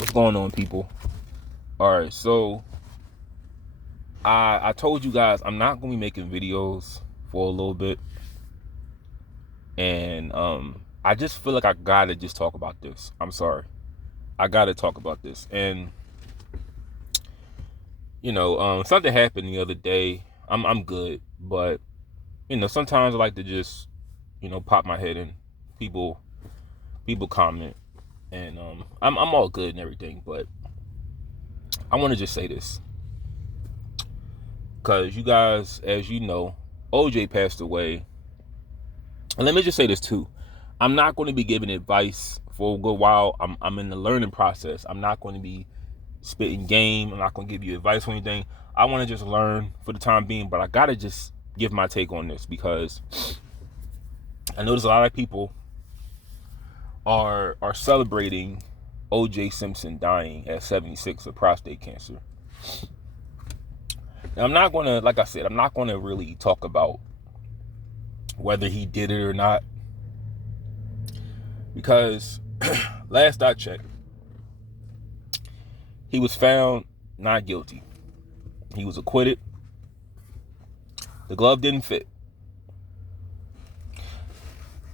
What's going on, people? All right, so I told you guys I'm not gonna be making videos for a little bit, and I just feel like I gotta just talk about this. I'm sorry, I gotta talk about this, and something happened the other day. I'm good, but sometimes I like to just pop my head in. People comment, and I'm all good and everything, but I want to just say this. Because you guys, as you know, OJ passed away. And let me just say this too. I'm not going to be giving advice for a good while. I'm in the learning process. I'm not going to be spitting game. I'm not going to give you advice or anything. I want to just learn for the time being. But I got to just give my take on this because I notice a lot of people are celebrating OJ Simpson dying at 76 of prostate cancer. And I'm not going to, like I said, I'm not going to really talk about whether he did it or not, because last I checked, he was found not guilty. He was acquitted. The glove didn't fit.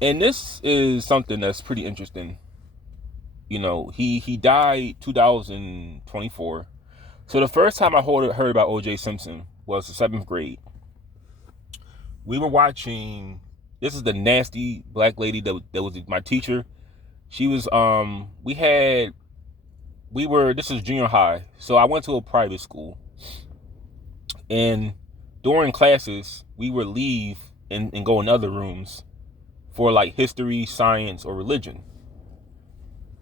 And this is something that's pretty interesting. He died 2024. So the first time I heard about OJ Simpson was the 7th grade. We were watching, this is the nasty black lady that was my teacher. She was, this is junior high. So I went to a private school. And during classes, we would leave and go in other rooms for like history, science, or religion.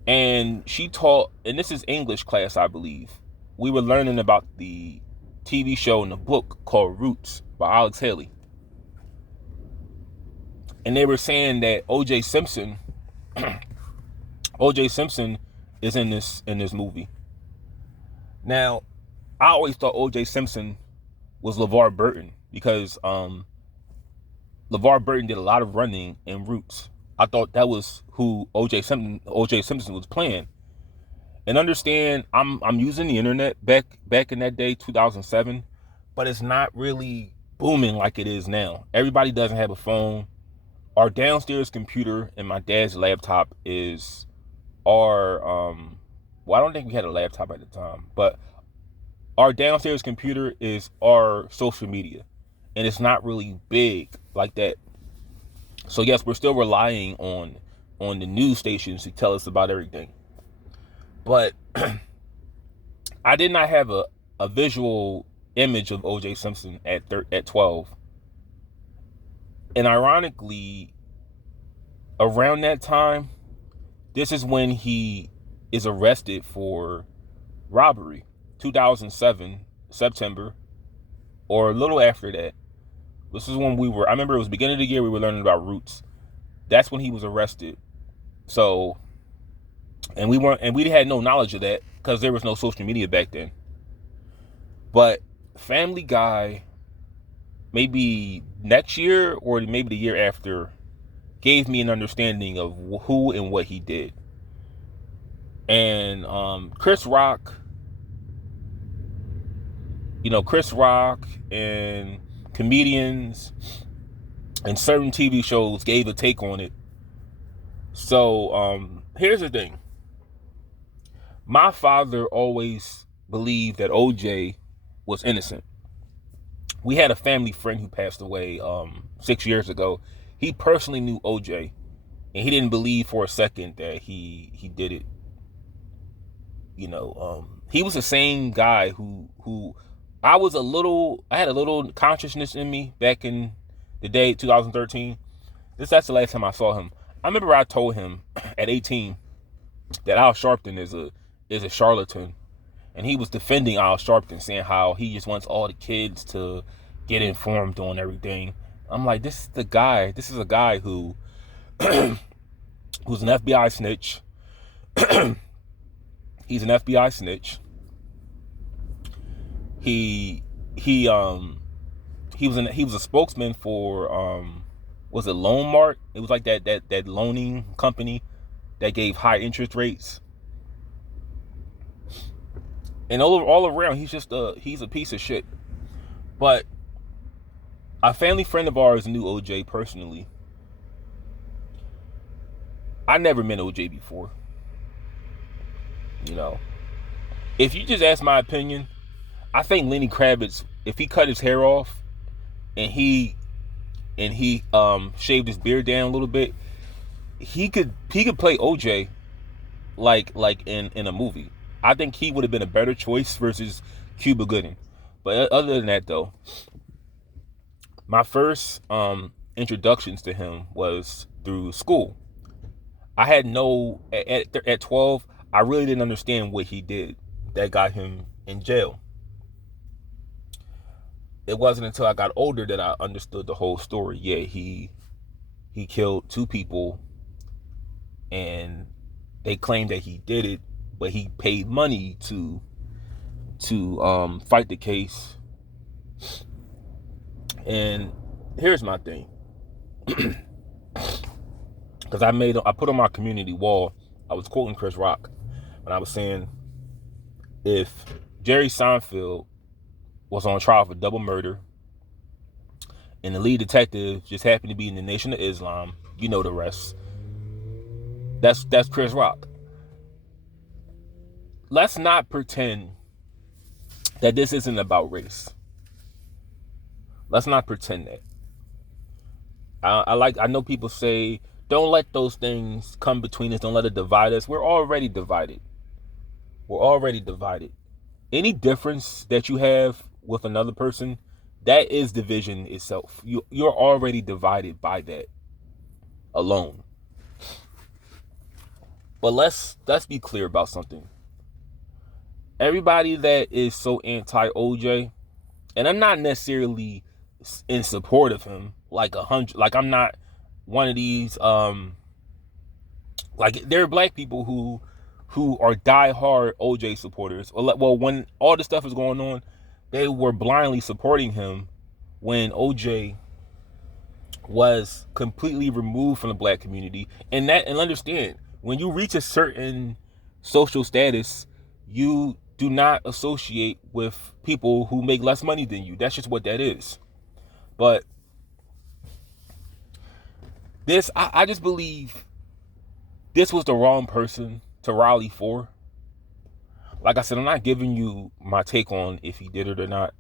And she taught, and this is English class, I believe. We were learning about the TV show and the book called Roots by Alex Haley. And they were saying that OJ Simpson is in this movie. Now, I always thought OJ Simpson was LeVar Burton because LeVar Burton did a lot of running in Roots. I thought that was who OJ Simpson was playing. And understand, I'm using the internet back in that day, 2007, but it's not really booming like it is now. Everybody doesn't have a phone. Our downstairs computer and my dad's laptop is our well, I don't think we had a laptop at the time, but our downstairs computer is our social media, and it's not really big like that. So yes, we're still relying on the news stations to tell us about everything. But I did not have a visual image of OJ Simpson at 12. And ironically, around that time, this is when he is arrested for robbery. 2007, September, or a little after that. This is when I remember it was beginning of the year, we were learning about Roots. That's when he was arrested. So, and we had no knowledge of that because there was no social media back then. But Family Guy, maybe next year or maybe the year after, gave me an understanding of who and what he did. And Chris Rock and comedians and certain TV shows gave a take on it. So here's the thing. My father always believed that OJ was innocent. We had a family friend who passed away 6 years ago. He personally knew OJ, and he didn't believe for a second that he did it. He was the same guy who I had a little consciousness in me back in the day, 2013. That's the last time I saw him. I remember I told him at 18 that Al Sharpton is a charlatan, and he was defending Al Sharpton, saying how he just wants all the kids to get informed on everything. I'm like, this is a guy who who's an FBI snitch. He's an FBI snitch. He was a spokesman for was it Loan Mart? It was like that loaning company that gave high interest rates. And all around, he's a piece of shit. But a family friend of ours knew OJ personally. I never met OJ before. You know, if you just ask my opinion, I think Lenny Kravitz, if he cut his hair off and he shaved his beard down a little bit, he could play OJ like in a movie. I think he would have been a better choice versus Cuba Gooding. But other than that, though, my first introductions to him was through school. I had at 12, I really didn't understand what he did that got him in jail. It wasn't until I got older that I understood the whole story. Yeah, he killed 2 people, and they claimed that he did it, but he paid money to fight the case. And here's my thing. Because I put on my community wall, I was quoting Chris Rock when I was saying, if Jerry Seinfeld was on trial for double murder and the lead detective just happened to be in the Nation of Islam, you know the rest. That's Chris Rock. Let's not pretend that this isn't about race. Let's not pretend that. I know people say, don't let those things come between us. Don't let it divide us. We're already divided. Any difference that you have with another person, that is division itself. You're already divided by that alone. But let's be clear about something. Everybody that is so anti-OJ, and I'm not necessarily in support of him, like I'm not one of these like there are black people who are diehard OJ supporters. Well, when all this stuff is going on, they were blindly supporting him when OJ was completely removed from the black community. And understand, when you reach a certain social status, you do not associate with people who make less money than you. That's just what that is. But I just believe this was the wrong person to rally for. Like I said, I'm not giving you my take on if he did it or not,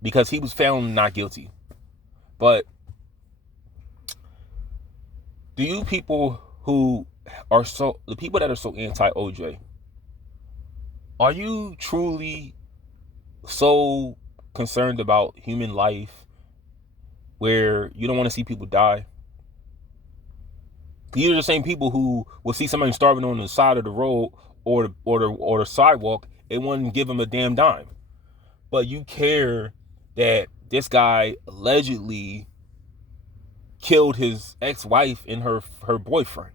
because he was found not guilty. But do you people the people that are so anti-OJ, are you truly so concerned about human life where you don't want to see people die? These are the same people who will see somebody starving on the side of the road or the sidewalk and wouldn't give them a damn dime. But you care that this guy allegedly killed his ex-wife and her boyfriend.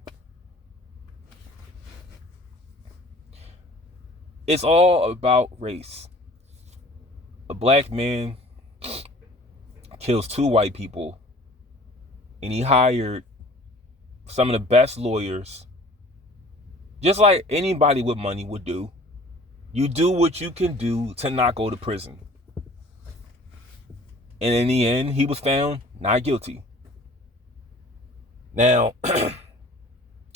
It's all about race. A black man kills 2 white people, and he hired some of the best lawyers, just like anybody with money would do. You do what you can do to not go to prison. And in the end, he was found not guilty. Now,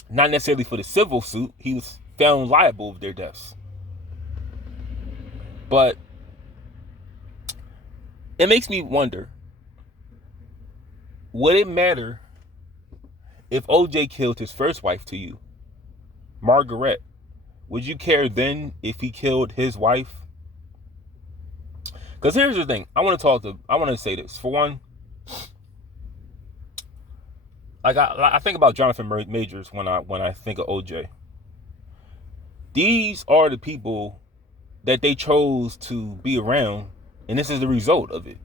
not necessarily for the civil suit, he was found liable of their deaths. But it makes me wonder, would it matter if OJ killed his first wife to you, Margaret? Would you care then if he killed his wife? Because here's the thing. I want to say this. For one, like I think about Jonathan Majors when I think of OJ. These are the people that they chose to be around, and this is the result of it.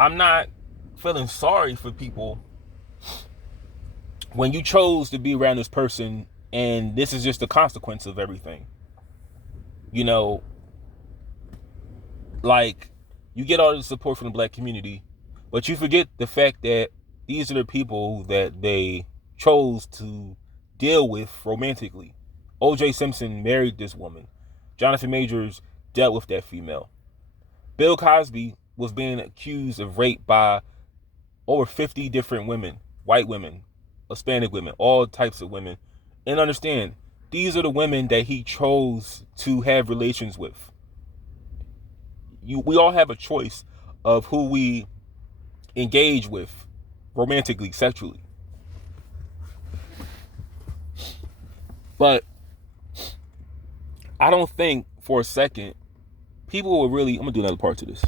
I'm not feeling sorry for people when you chose to be around this person, and this is just the consequence of everything. You know, like, you get all the support from the black community, but you forget the fact that these are the people that they chose to deal with romantically. OJ Simpson married this woman. Jonathan Majors dealt with that female. Bill Cosby was being accused of rape by over 50 different women, white women, Hispanic women, all types of women. And understand, these are the women that he chose to have relations with. We all have a choice of who we engage with romantically, sexually. But I don't think for a second people will really, I'm gonna do another part to this.